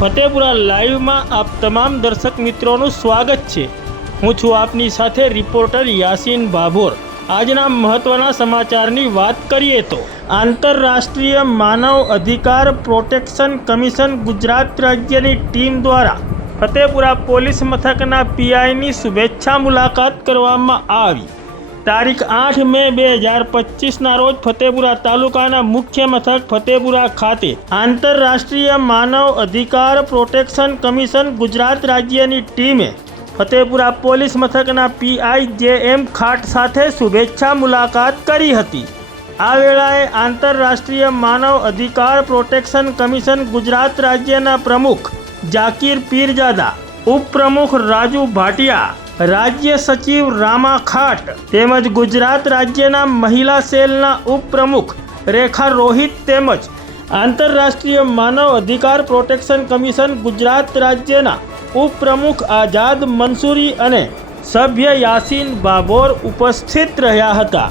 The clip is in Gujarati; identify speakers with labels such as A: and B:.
A: ફતેપુરા લાઈવમાં આપ તમામ દર્શક મિત્રોનું સ્વાગત છે. હું છું આપની સાથે રિપોર્ટર યાસીન ભાભોર આજના મહત્વના સમાચારની વાત કરીએ તો, આંતરરાષ્ટ્રીય માનવ અધિકાર પ્રોટેક્શન કમિશન ગુજરાત રાજ્યની ટીમ દ્વારા ફતેપુરા પોલીસ મથકના પીઆઈની શુભેચ્છા મુલાકાત કરવામાં આવી. તારીખ આઠ મે બે હજાર પચીસના રોજ ફતેપુરા તાલુકાના મુખ્ય મથક ફતેપુરા ખાતે આંતરરાષ્ટ્રીય માનવ અધિકાર પ્રોટેક્શન કમિશન ગુજરાત રાજ્યની ટીમે ફતેપુરા પોલીસ મથકના પીઆઈ જે એમ ખાટ સાથે શુભેચ્છા મુલાકાત કરી હતી. આ વેળાએ આંતરરાષ્ટ્રીય માનવ અધિકાર પ્રોટેક્શન કમિશન ગુજરાત રાજ્યના પ્રમુખ જાકીર પીરજાદા, ઉપપ્રમુખ રાજુ ભાટિયા રાજ્ય સચિવ રામા ખાટ તેમજ ગુજરાત રાજ્યના મહિલા સેલના ઉપપ્રમુખ રેખા રોહિત તેમજ આંતરરાષ્ટ્રીય માનવ અધિકાર પ્રોટેક્શન કમિશન ગુજરાત રાજ્યના ઉપપ્રમુખ આઝાદ મંસૂરી અને સભ્ય યાસીન બાબોર ઉપસ્થિત રહ્યા હતા.